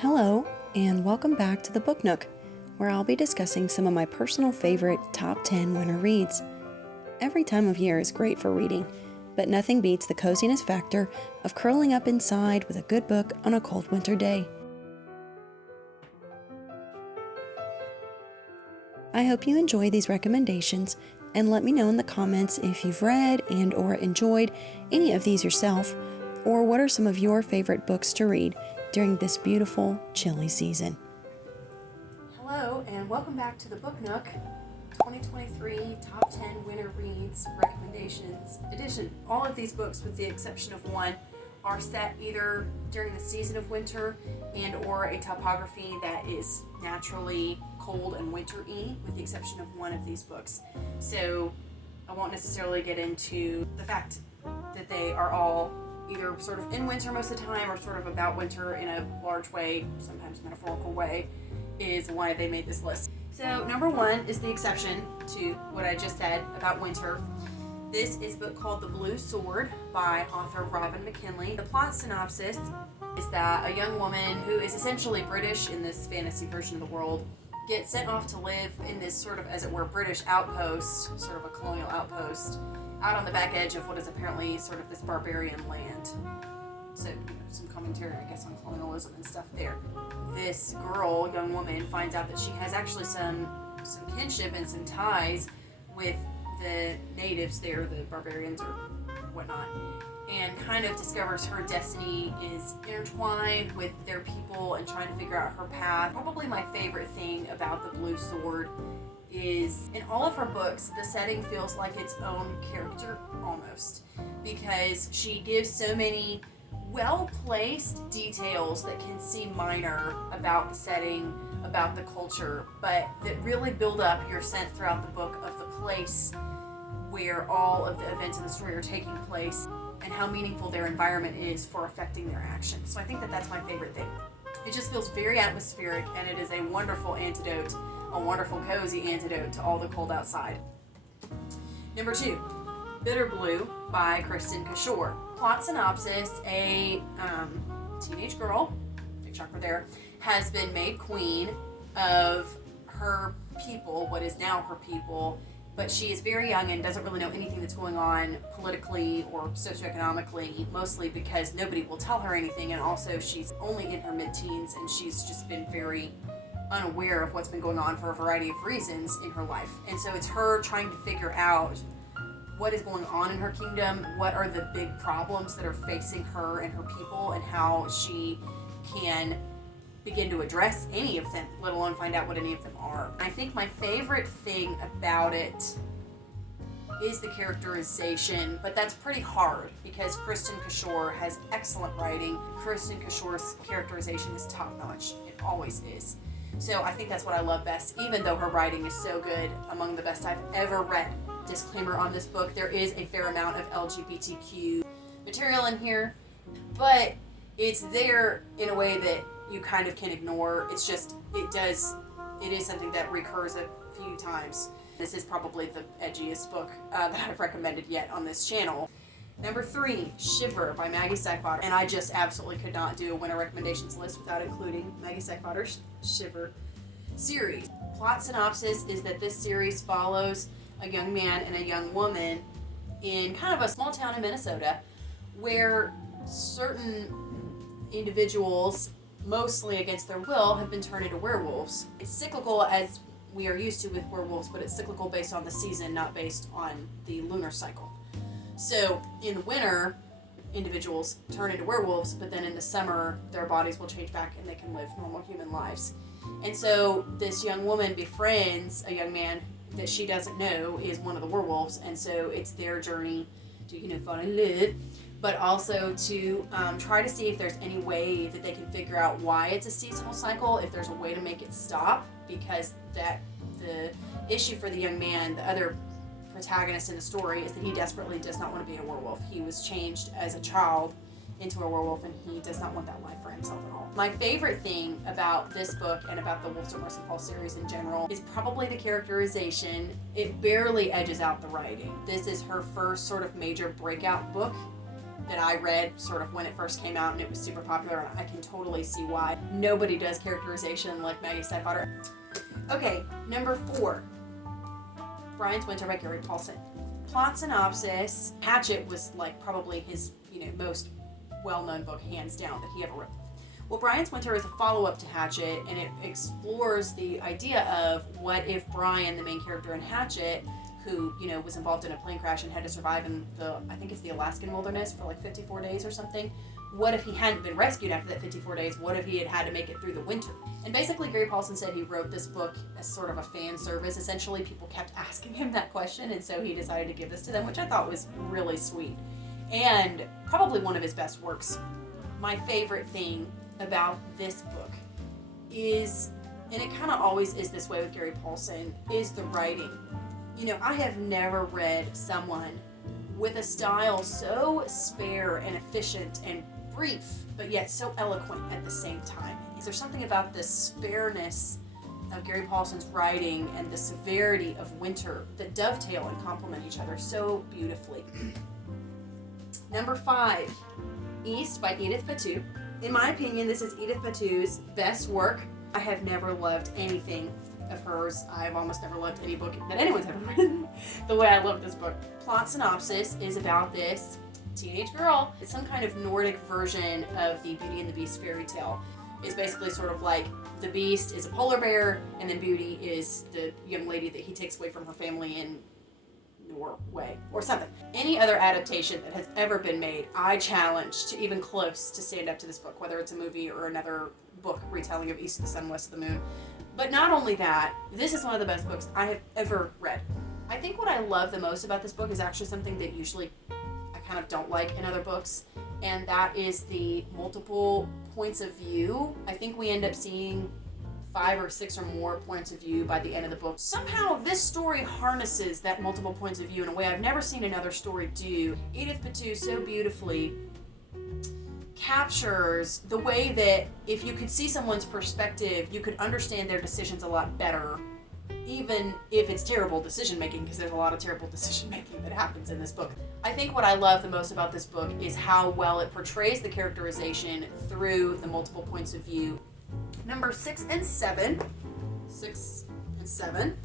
Hello, and welcome back to the Book Nook, where I'll be discussing some of my personal favorite top 10 winter reads. Every time of year is great for reading, but nothing beats the coziness factor of curling up inside with a good book on a cold winter day. I hope you enjoy these recommendations, and let me know in the comments if you've read and or enjoyed any of these yourself, or what are some of your favorite books to read during this beautiful, chilly season. Hello, and welcome back to the Book Nook 2023 Top 10 Winter Reads Recommendations edition. All of these books, with the exception of one, are set either during the season of winter and or a topography that is naturally cold and winter-y, with the exception of one of these books. So I won't necessarily get into the fact that they are all either sort of in winter most of the time or sort of about winter in a large way, sometimes metaphorical way, is why they made this list. So number one is the exception to what I just said about winter. This is a book called The Blue Sword by author Robin McKinley. The plot synopsis is that a young woman who is essentially British in this fantasy version of the world gets sent off to live in this sort of, as it were, British outpost, sort of a colonial outpost, out on the back edge of what is apparently sort of this barbarian land. So, some commentary, I guess, on colonialism and stuff there. This girl, young woman, finds out that she has actually some kinship and some ties with the natives there, the barbarians or whatnot, and kind of discovers her destiny is intertwined with their people and trying to figure out her path. Probably my favorite thing about The Blue Sword is in all of her books, the setting feels like its own character almost, because she gives so many well-placed details that can seem minor about the setting, about the culture, but that really build up your sense throughout the book of the place where all of the events in the story are taking place and how meaningful their environment is for affecting their actions. So I think that that's my favorite thing. It just feels very atmospheric, and it is a wonderful antidote, a wonderful cozy antidote to all the cold outside. Number two, Bitterblue by Kristin Cashore. Plot synopsis: a teenage girl, big shocker there, has been made queen of her people, what is now her people, but she is very young and doesn't really know anything that's going on politically or socioeconomically, mostly because nobody will tell her anything, and also she's only in her mid-teens and she's just been very unaware of what's been going on for a variety of reasons in her life. And so it's her trying to figure out what is going on in her kingdom, what are the big problems that are facing her and her people, and how she can begin to address any of them, let alone find out what any of them are. I think my favorite thing about it is the characterization, but that's pretty hard because Kristin Cashore has excellent writing. Kristin Cashore's characterization is top-notch. It always is. So I think that's what I love best, even though her writing is so good, among the best I've ever read. Disclaimer on this book, there is a fair amount of LGBTQ material in here, but it's there in a way that you kind of can ignore. It's just, it is something that recurs a few times. This is probably the edgiest book that I've recommended yet on this channel. Number three, Shiver by Maggie Stiefvater. And I just absolutely could not do a winter recommendations list without including Maggie Stiefvater's Shiver series. Plot synopsis is that this series follows a young man and a young woman in kind of a small town in Minnesota where certain individuals, mostly against their will, have been turned into werewolves. It's cyclical as we are used to with werewolves, but it's cyclical based on the season, not based on the lunar cycle. So in the winter, individuals turn into werewolves, but then in the summer, their bodies will change back and they can live normal human lives. And so this young woman befriends a young man that she doesn't know is one of the werewolves, and so it's their journey to, fall in love, but also to try to see if there's any way that they can figure out why it's a seasonal cycle, if there's a way to make it stop, because that the issue for the young man, the other protagonist in the story, is that he desperately does not want to be a werewolf. He was changed as a child into a werewolf, and he does not want that life for himself at all. My favorite thing about this book and about the Wolves of Merciful series in general is probably the characterization. It barely edges out the writing. This is her first sort of major breakout book, that I read sort of when it first came out and it was super popular, and I can totally see why. Nobody does characterization like Maggie Stiefvater. Okay, number 4, Brian's Winter by Gary Paulsen. Plot synopsis: Hatchet was like probably his most well-known book, hands down, that he ever wrote. Well, Brian's Winter is a follow-up to Hatchet, and it explores the idea of what if Brian, the main character in Hatchet, who, was involved in a plane crash and had to survive in I think it's the Alaskan wilderness for like 54 days or something. What if he hadn't been rescued after that 54 days? What if he had to make it through the winter? And basically, Gary Paulsen said he wrote this book as sort of a fan service. Essentially, people kept asking him that question, and so he decided to give this to them, which I thought was really sweet. And probably one of his best works. My favorite thing about this book is, and it kind of always is this way with Gary Paulsen, is the writing. I have never read someone with a style so spare and efficient and brief, but yet so eloquent at the same time. There's something about the spareness of Gary Paulsen's writing and the severity of Winter that dovetail and complement each other so beautifully. Number 5, East by Edith Patu. In my opinion, this is Edith Patu's best work. I have never loved anything of hers. I've almost never loved any book that anyone's ever written the way I love this book. Plot synopsis is about this teenage girl. It's some kind of Nordic version of the Beauty and the Beast fairy tale. It's basically sort of like the Beast is a polar bear, and then Beauty is the young lady that he takes away from her family in Norway or something. Any other adaptation that has ever been made, I challenge to even close to stand up to this book, whether it's a movie or another book retelling of East of the Sun, West of the Moon. But not only that, this is one of the best books I have ever read. I think what I love the most about this book is actually something that usually I kind of don't like in other books, and that is the multiple points of view. I think we end up seeing 5 or 6 or more points of view by the end of the book. Somehow this story harnesses that multiple points of view in a way I've never seen another story do. Edith Patu so beautifully captures the way that if you could see someone's perspective, you could understand their decisions a lot better, even if it's terrible decision making, because there's a lot of terrible decision making that happens in this book. I think what I love the most about this book is how well it portrays the characterization through the multiple points of view. Number 6 and 7. 6 and 7.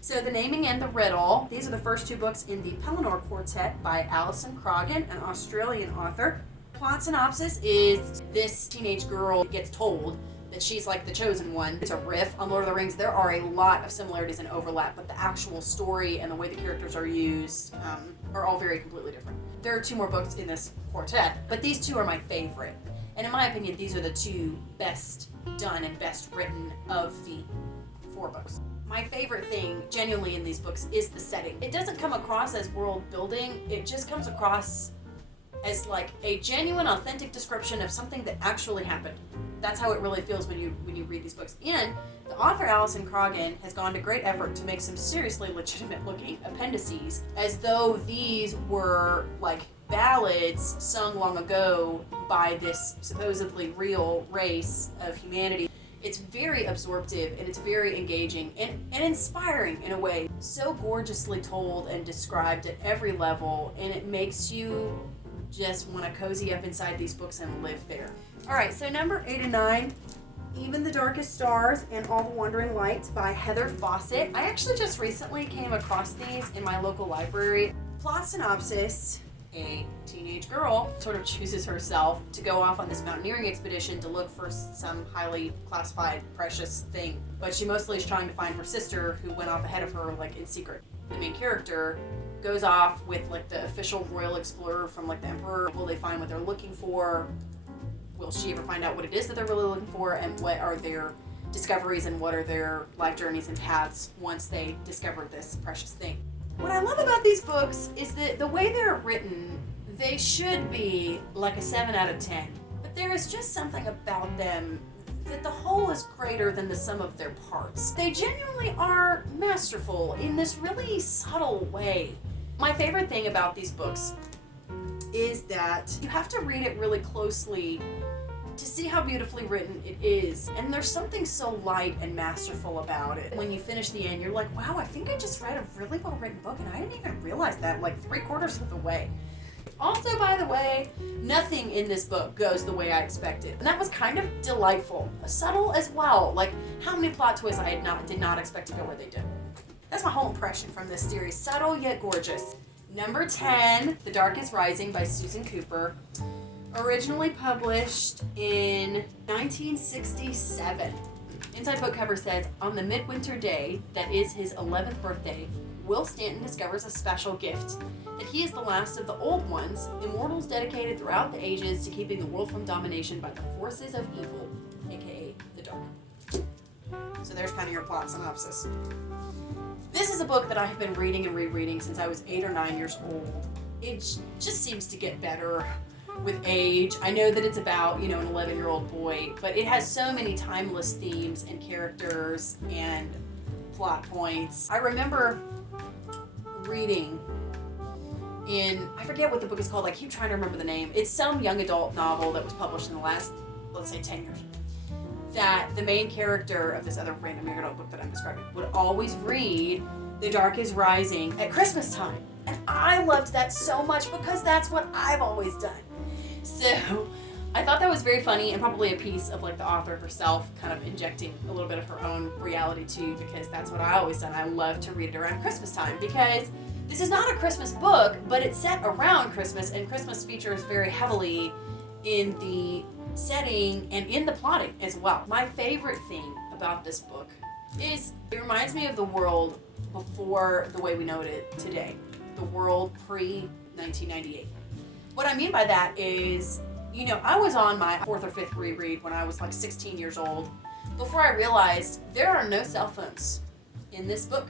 So The Naming and the Riddle. These are the first 2 books in the Pelennor Quartet by Alison, Croggon, an Australian author. Plot synopsis is this teenage girl gets told that she's like the chosen one. It's a riff on Lord of the Rings. There are a lot of similarities and overlap, but the actual story and the way the characters are used are all very completely different. There are 2 more books in this quartet, but these 2 are my favorite. And in my opinion, these are the 2 best done and best written of the 4 books. My favorite thing, genuinely, in these books is the setting. It doesn't come across as world building, it just comes across as like a genuine, authentic description of something that actually happened. That's how it really feels when you read these books. And the author, Alison Croggon, has gone to great effort to make some seriously legitimate-looking appendices, as though these were like ballads sung long ago by this supposedly real race of humanity. It's very absorptive, and it's very engaging and inspiring in a way. So gorgeously told and described at every level, and it makes you just want to cozy up inside these books and live there. Alright, so number 8 and 9, Even the Darkest Stars and All the Wandering Light by Heather Fawcett. I actually just recently came across these in my local library. Plot synopsis: a teenage girl sort of chooses herself to go off on this mountaineering expedition to look for some highly classified, precious thing. But she mostly is trying to find her sister, who went off ahead of her, like, in secret. The main character goes off with, like, the official royal explorer from, like, the emperor. Will they find what they're looking for? Will she ever find out what it is that they're really looking for? And what are their discoveries and what are their life journeys and paths once they discover this precious thing? What I love about these books is that the way they're written, they should be like a 7 out of 10. But there is just something about them that the whole is greater than the sum of their parts. They genuinely are masterful in this really subtle way. My favorite thing about these books is that you have to read it really closely to see how beautifully written it is. And there's something so light and masterful about it. When you finish the end, you're like, wow, I think I just read a really well-written book, and I didn't even realize that, like 3/4 of the way. Also, by the way, nothing in this book goes the way I expected. And that was kind of delightful. Subtle as well. Like, how many plot twists I did not expect to go where they did. That's my whole impression from this series. Subtle yet gorgeous. Number 10, The Dark is Rising by Susan Cooper. Originally published in 1967. Inside book cover says, on the midwinter day that is his 11th birthday, Will Stanton discovers a special gift, that he is the last of the old ones, immortals dedicated throughout the ages to keeping the world from domination by the forces of evil, aka the dark. So there's kind of your plot synopsis. This is a book that I have been reading and rereading since I was 8 or 9 years old. It just seems to get better with age. I know that it's about, an 11-year-old boy, but it has so many timeless themes and characters and plot points. I remember reading I forget what the book is called, I keep trying to remember the name. It's some young adult novel that was published in the last, let's say, 10 years. That the main character of this other random young adult book that I'm describing would always read The Dark is Rising at Christmas time. And I loved that so much because that's what I've always done. So I thought that was very funny and probably a piece of like the author herself kind of injecting a little bit of her own reality too, because that's what I always done. I love to read it around Christmas time because this is not a Christmas book, but it's set around Christmas, and Christmas features very heavily in the setting and in the plotting as well. My favorite thing about this book is it reminds me of the world before the way we know it today, the world pre-1998. What I mean by that is, I was on my 4th or 5th reread when I was like 16 years old before I realized there are no cell phones in this book.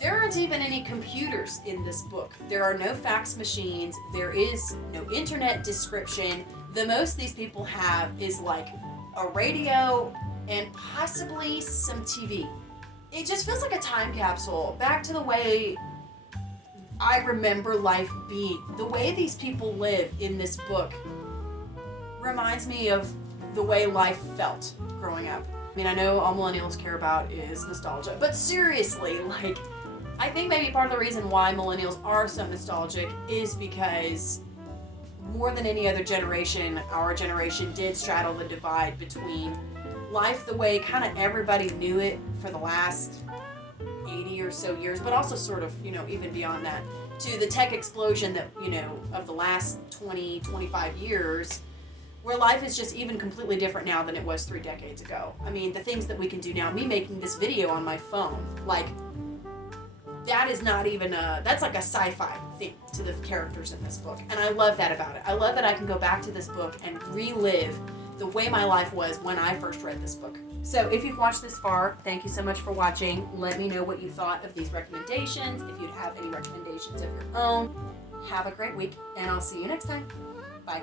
There aren't even any computers in this book. There are no fax machines. There is no internet description. The most these people have is like a radio and possibly some TV. It just feels like a time capsule back to the way I remember life being. The way these people live in this book reminds me of the way life felt growing up. I mean, I know all millennials care about is nostalgia, but seriously, I think maybe part of the reason why millennials are so nostalgic is because more than any other generation, our generation did straddle the divide between life the way kind of everybody knew it for the last 80 or so years, but also sort of, even beyond that, to the tech explosion that, of the last 20, 25 years, where life is just even completely different now than it was 3 decades ago. I mean, the things that we can do now, me making this video on my phone, that is not even that's like a sci-fi thing to the characters in this book. And I love that about it. I love that I can go back to this book and relive the way my life was when I first read this book. So if you've watched this far, thank you so much for watching. Let me know what you thought of these recommendations. If you'd have any recommendations of your own, have a great week, and I'll see you next time. Bye.